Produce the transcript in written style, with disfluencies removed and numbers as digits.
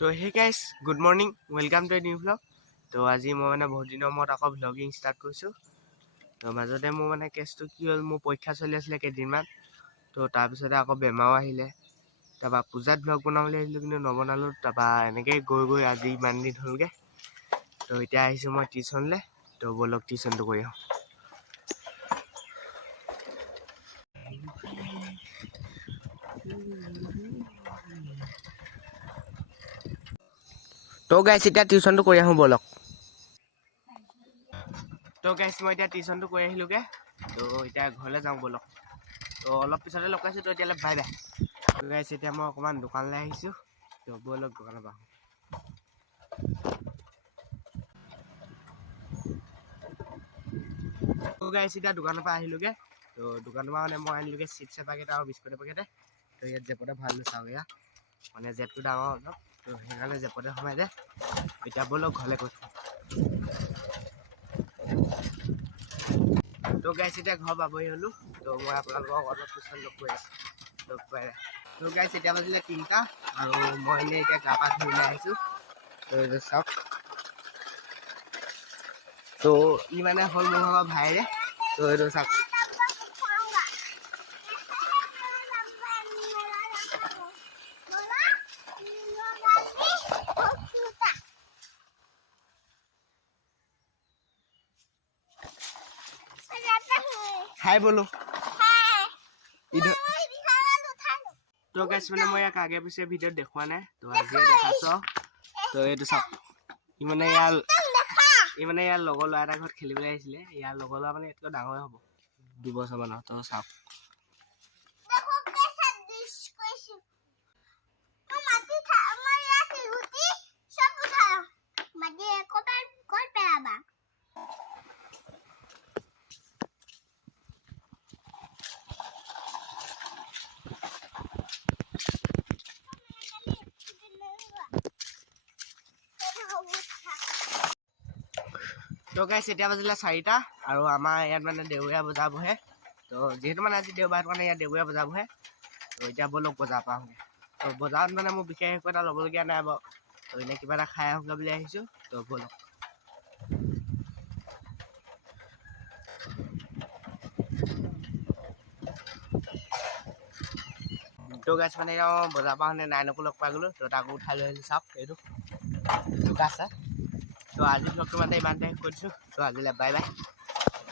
তো hey guys good morning welcome to a new vlog. তো আজি মই মানে বহুত দিনৰ মূৰত আকৌ ভ্লগিং ষ্টাৰ্ট কৰিছোঁ। তো মাজতে মোৰ মানে কেছটো কি হ'ল, মোৰ পৰীক্ষা চলি আছিলে কেইদিনমান। তো তাৰপিছতে আকৌ বেমাৰো আহিলে। তাৰপৰা পূজাত ভ্লগ বনাম বুলি আহিছিলোঁ কিন্তু নবনালোঁ। তাৰপৰা এনেকৈ গৈ আজি ইমান দিন হ'লগৈ। তো এতিয়া আহিছোঁ মই টিউশ্যনলৈ। তো ব'লক টিউশ্যনটো কৰি আহোঁ। তো গাইছ এতিয়া টিউশ্যনটো কৰি আহোঁ ব'লক। তো গাইছ মই এতিয়া টিউশ্যনটো কৰি আহিলোঁগৈ। তো এতিয়া ঘৰলৈ যাওঁ ব'লক। তো অলপ পিছতে লগ পাইছোঁ। তো এতিয়ালৈ বাই বাই। তো গাইছ এতিয়া মই অকণমান দোকানলৈ আহিছোঁ। তো ব'লক দোকানৰ পৰা আহোঁ। তো গাইছ এতিয়া দোকানৰ পৰা আহিলোঁগৈ। তো দোকানৰ পৰা মানে মই আনিলোঁগৈ চিপছ এপেকেট আৰু বিস্কুট এপেকেটে। তো ইয়াত জেপতে ভৰাই চাওঁ এয়া মানে জেপটো ডাঙৰ অলপ। তো সেইকাৰণে জেপতে সোমাই দে। এতিয়া ব'লক ঘৰলৈ গৈছোঁ। তো গাইছ এতিয়া ঘৰ পাবহি হ'লোঁ। তো মই আপোনালোকক অলপ পিছত লগ কৰি আছোঁ। লগ পাই। তো গাইছ এতিয়া বাজিলে 3টা আৰু মই এনেই এতিয়া গা পা ধুই ওলাই আহিছোঁ। তো এইটো চাওক। তো ই মানে হ'ল মোৰ ভাগৰ ভাইৰে। তো এইটো চাওক। हाय बोलो इधर। तो गाइस मैंने मैं याक आगे पीछे वीडियो देखवा ना तो आज ये देखाছো। तो ये तो सब इ माने यार লগৰ ল'ৰা এটা ঘৰত খেলিবলৈ আহিছিলে। ইয়াৰ লগৰ ল'ৰা মানে এতকৈ ডাঙৰে হ'ব 2 বছৰ মানৰ। তো চাওক তো গাইছ এতিয়া বাজিলে 4টা আৰু আমাৰ ইয়াত মানে দেওৰীয়া বজাৰ বহে। তো যিহেতু মানে আজি দেওবাৰ কাৰণে ইয়াত দেওৰীয়া বজাৰ বহে। তো এতিয়া ব'লক বজাৰ পৰা আহোঁ। তো বজাৰত মানে মোৰ বিশেষ একো এটা ল'বলগীয়া নাই বাৰু। তো এনেই কিবা এটা খাই আহোঁগৈ বুলি আহিছোঁ। তো ব'লক। তো গাইছ মানে বজাৰ পৰা আহোঁতে নাইনকো লগ পাই গ'লোঁ। তো তাকো উঠাই লৈ আহিলোঁ। চাওক এইটো আছে। তো আজি ভ্লগটো মানে ইমানতে শেষ কৰিছোঁ। তো আজিলৈ বাই বাই।